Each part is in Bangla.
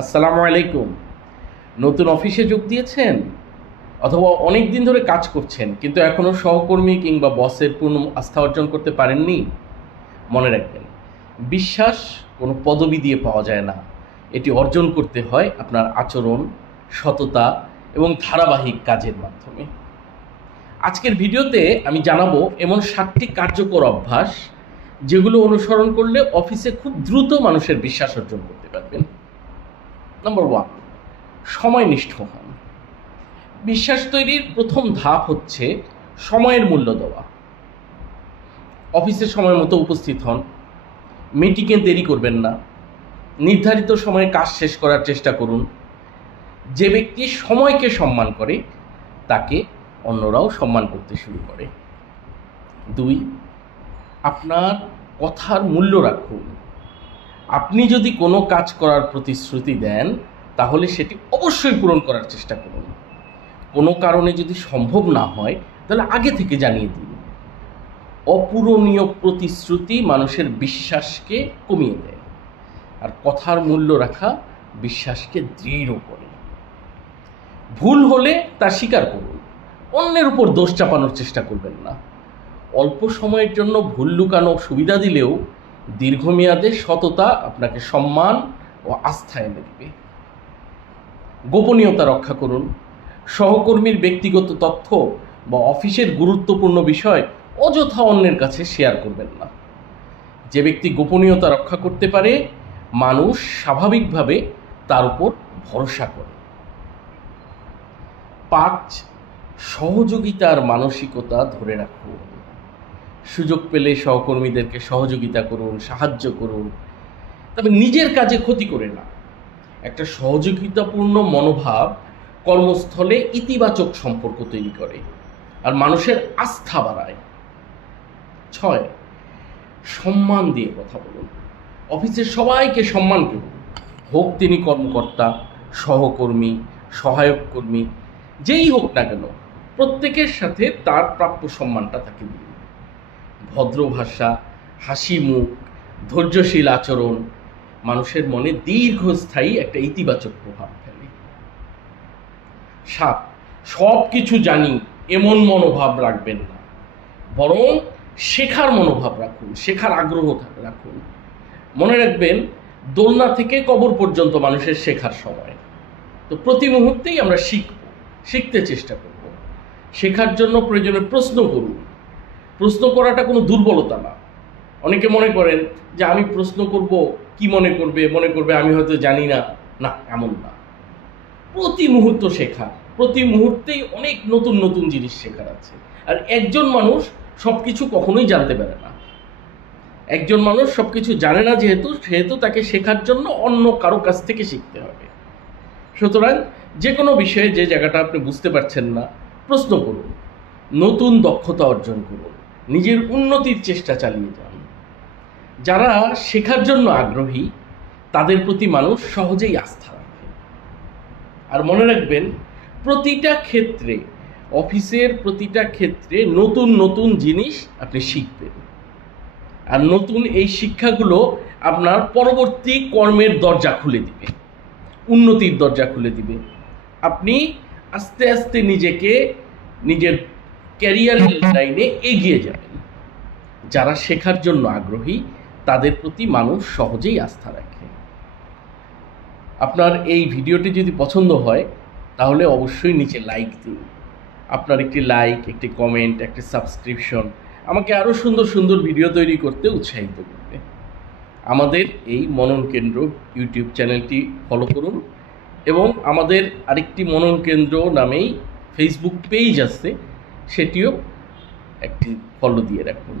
আসসালামু আলাইকুম। নতুন অফিসে যোগ দিয়েছেন অথবা অনেক দিন ধরে কাজ করছেন কিন্তু এখনও সহকর্মী কিংবা বসের পূর্ণ আস্থা অর্জন করতে পারেননি। মনে রাখবেন, বিশ্বাস কোনো পদবি দিয়ে পাওয়া যায় না। এটি অর্জন করতে হয় আপনার আচরণ, সততা এবং ধারাবাহিক কাজের মাধ্যমে। আজকের ভিডিওতে আমি জানাবো এমন 7টি কার্যকর অভ্যাস যেগুলো অনুসরণ করলে অফিসে খুব দ্রুত মানুষের বিশ্বাস অর্জন করতে পারবেন। নাম্বার 1, সময়নিষ্ঠ হন। বিশ্বাস তৈরির প্রথম ধাপ হচ্ছে সময়ের মূল্য দেওয়া। অফিসে সময় মতো উপস্থিত হন, মিটিংয়ে দেরি করবেন না, নির্ধারিত সময়ে কাজ শেষ করার চেষ্টা করুন। যে ব্যক্তি সময়কে সম্মান করে তাকে অন্যরাও সম্মান করতে শুরু করে। 2, আপনার কথার মূল্য রাখুন। আপনি যদি কোনো কাজ করার প্রতিশ্রুতি দেন তাহলে সেটি অবশ্যই পূরণ করার চেষ্টা করুন। কোনো কারণে যদি সম্ভব না হয় তাহলে আগে থেকে জানিয়ে দিন। অপূরণীয় প্রতিশ্রুতি মানুষের বিশ্বাসকে কমিয়ে দেয়, আর কথার মূল্য রাখা বিশ্বাসকে দৃঢ় করে। ভুল হলে তা স্বীকার করুন, অন্যের উপর দোষ চাপানোর চেষ্টা করবেন না। অল্প সময়ের জন্য ভুল লুকানো সুবিধা দিলেও দীর্ঘমেয়াদে সততা আপনাকে সম্মান ও আস্থা এনে দেবে। গোপনীয়তা রক্ষা করুন। সহকর্মীর ব্যক্তিগত তথ্য বা অফিসের গুরুত্বপূর্ণ বিষয় অযথা অন্যের কাছে শেয়ার করবেন না। যে ব্যক্তি গোপনীয়তা রক্ষা করতে পারে মানুষ স্বাভাবিকভাবে তার উপর ভরসা করে। 5, সহযোগিতার মানসিকতা ধরে রাখুন। সুযোগ পেলে সহকর্মীদেরকে সহযোগিতা করুন, সাহায্য করুন, তবে নিজের কাজে ক্ষতি করে না। একটা সহযোগিতাপূর্ণ মনোভাব কর্মস্থলে ইতিবাচক সম্পর্ক তৈরি করে আর মানুষের আস্থা বাড়ায়। 6, সম্মান দিয়ে কথা বলুন। অফিসের সবাইকে সম্মান করুন, হোক তিনি কর্মকর্তা, সহকর্মী, সহায়ক কর্মী, যেই হোক না কেন, প্রত্যেকের সাথে তার প্রাপ্য সম্মানটা তাকে দিন। ভদ্র ভাষা, হাসি মুখ, ধৈর্যশীল আচরণ মানুষের মনে দীর্ঘস্থায়ী একটা ইতিবাচক প্রভাব ফেলে। 7, সব কিছু জানি এমন মনোভাব রাখবেন না, বরং শেখার মনোভাব রাখুন, শেখার আগ্রহ রাখুন। মনে রাখবেন, দোলনা থেকে কবর পর্যন্ত মানুষের শেখার সময়। তো প্রতি মুহূর্তেই আমরা শিখতে চেষ্টা করব। শেখার জন্য প্রয়োজনে প্রশ্ন করুন। প্রশ্ন করাটা কোনো দুর্বলতা না। অনেকে মনে করেন যে আমি প্রশ্ন করব, কি মনে করবে আমি হয়তো জানি না। না, এমন না। প্রতি মুহূর্ত শেখা, প্রতি মুহূর্তেই অনেক নতুন নতুন জিনিস শেখার আছে। আর একজন মানুষ সব কিছু কখনোই জানতে পারে না। একজন মানুষ সব কিছু জানে না সেহেতু তাকে শেখার জন্য অন্য কারো কাছ থেকে শিখতে হবে। সুতরাং যে কোনো বিষয়ে যে জায়গাটা আপনি বুঝতে পারছেন না, প্রশ্ন করুন, নতুন দক্ষতা অর্জন করুন, নিজের উন্নতির চেষ্টা চালিয়ে যান। যারা শেখার জন্য আগ্রহী তাদের প্রতি মানুষ সহজেই আস্থা রাখে। আর মনে রাখবেন, অফিসের প্রতিটা ক্ষেত্রে নতুন নতুন জিনিস আপনি শিখবেন, আর নতুন এই শিক্ষাগুলো আপনার পরবর্তী কর্মের দরজা খুলে দিবে, উন্নতির দরজা খুলে দিবে। আপনি আস্তে আস্তে নিজের ক্যারিয়ারের লাইনে এগিয়ে যাবেন। যারা শেখার জন্য আগ্রহী তাদের প্রতি মানুষ সহজেই আস্থা রাখে। আপনার এই ভিডিওটি যদি পছন্দ হয় তাহলে অবশ্যই নিচে লাইক দিন। আপনার একটি লাইক, একটি কমেন্ট, একটি সাবস্ক্রিপশন আমাকে আরও সুন্দর সুন্দর ভিডিও তৈরি করতে উৎসাহিত করবে। আমাদের এই মনন কেন্দ্র ইউটিউব চ্যানেলটি ফলো করুন এবং আমাদের আরেকটি মনন কেন্দ্র নামেই ফেসবুক পেজ আছে, সেটিও একটি ফলো দিয়ে রাখুন।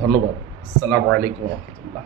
ধন্যবাদ। আসসালামু আলাইকুম রহমতুল্লাহ।